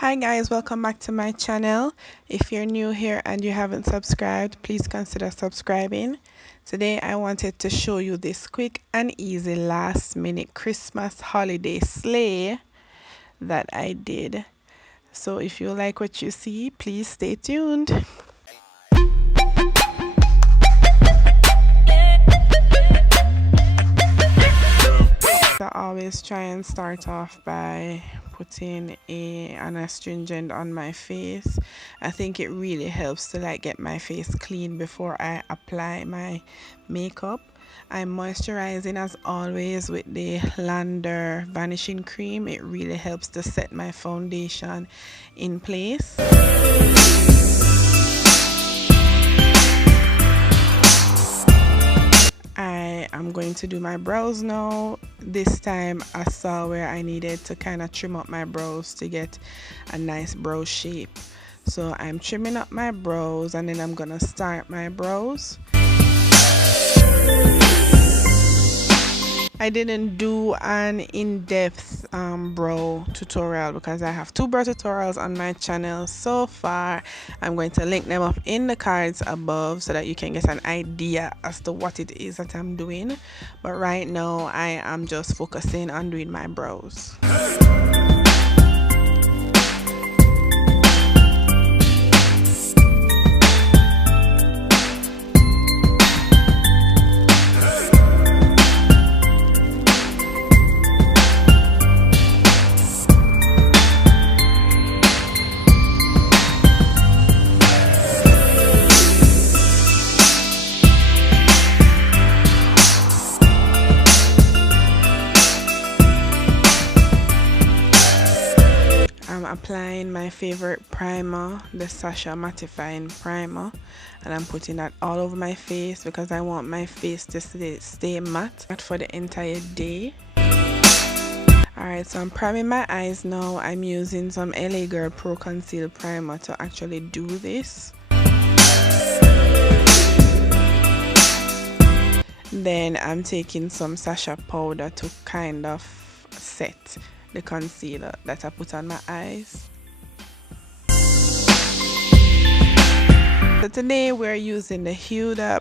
Hi guys, welcome back to my channel. If you're new here and you haven't subscribed, please consider subscribing. Today I wanted to show you this quick and easy last minute Christmas holiday sleigh that I did. So if you like what you see, please stay tuned. I always try and start off by putting an astringent on my face. I think it really helps to get my face clean before I apply my makeup. I'm moisturizing as always with the Lander vanishing cream. It really helps to set my foundation in place. I'm going to do my brows now. This time I saw where I needed to kind of trim up my brows to get a nice brow shape. So I'm trimming up my brows and then I'm gonna start my brows. I didn't do an in-depth brow tutorial because I have 2 brow tutorials on my channel so far. I'm going to link them up in the cards above so that you can get an idea as to what it is that I'm doing. But right now I am just focusing on doing my brows. Applying my favorite primer, the Sacha mattifying primer, and I'm putting that all over my face because I want my face to stay matte for the entire day. Alright, so I'm priming my eyes now. I'm using some LA Girl Pro Conceal Primer to actually do this. Then I'm taking some Sacha powder to kind of set the concealer that I put on my eyes. So today we're using the Huda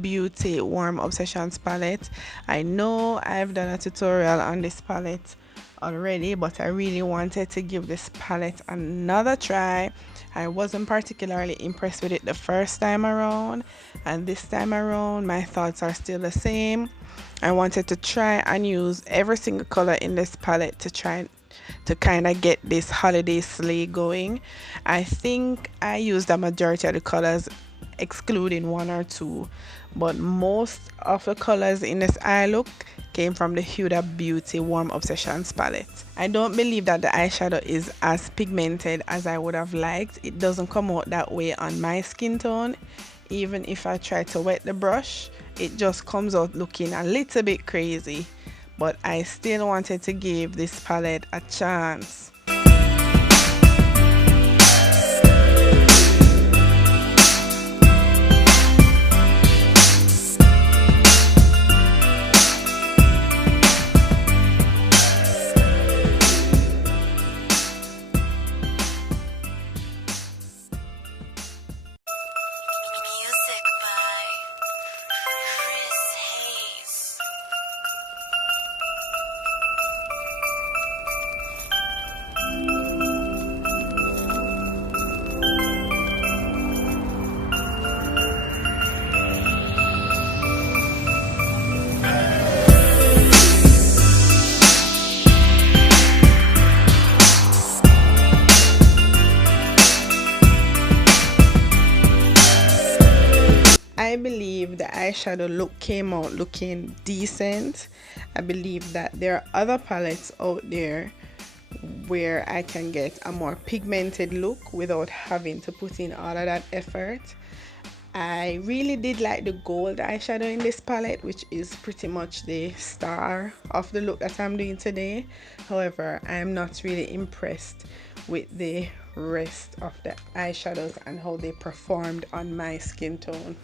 Beauty Warm Obsessions palette. I know I've done a tutorial on this palette already, but I really wanted to give this palette another try. I wasn't particularly impressed with it the first time around, and this time around my thoughts are still the same. I wanted to try and use every single color in this palette to try to kind of get this holiday sleigh going. I think I used the majority of the colors excluding 1 or 2, but most of the colors in this eye look came from the Huda Beauty Warm Obsessions palette. I don't believe that the eyeshadow is as pigmented as I would have liked. It doesn't come out that way on my skin tone. Even if I try to wet the brush, it just comes out looking a little bit crazy, but I still wanted to give this palette a chance. I believe the eyeshadow look came out looking decent. I believe that there are other palettes out there where I can get a more pigmented look without having to put in all of that effort. I really did like the gold eyeshadow in this palette, which is pretty much the star of the look that I'm doing today. However, I am not really impressed with the rest of the eyeshadows and how they performed on my skin tone.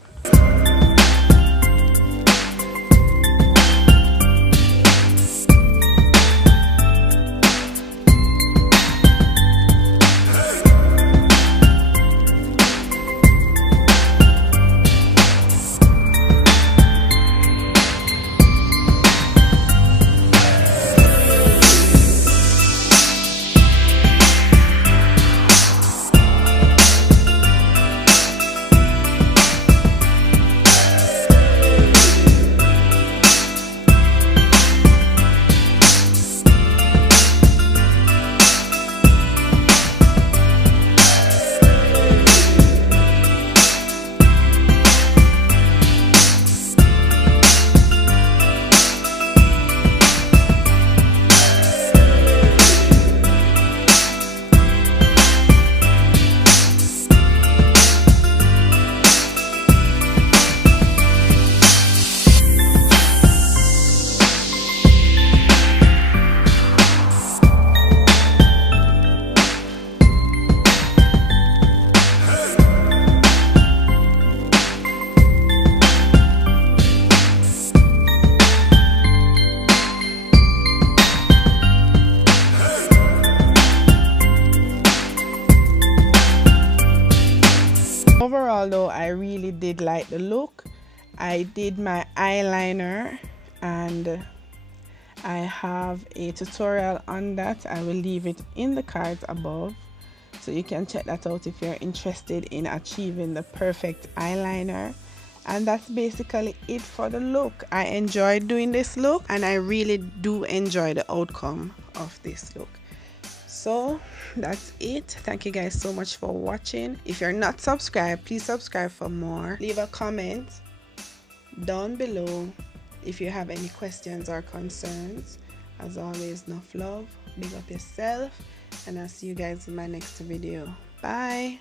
overall though, I really did like the look. I did my eyeliner and I have a tutorial on that. I will leave it in the cards above, so you can check that out if you're interested in achieving the perfect eyeliner. And that's basically it for the look. I enjoyed doing this look and I really do enjoy the outcome of this look. So that's it. Thank you guys so much for watching. If you're not subscribed, please subscribe for more. Leave a comment down below if you have any questions or concerns. As always, enough love, big up yourself, and I'll see you guys in my next video. Bye.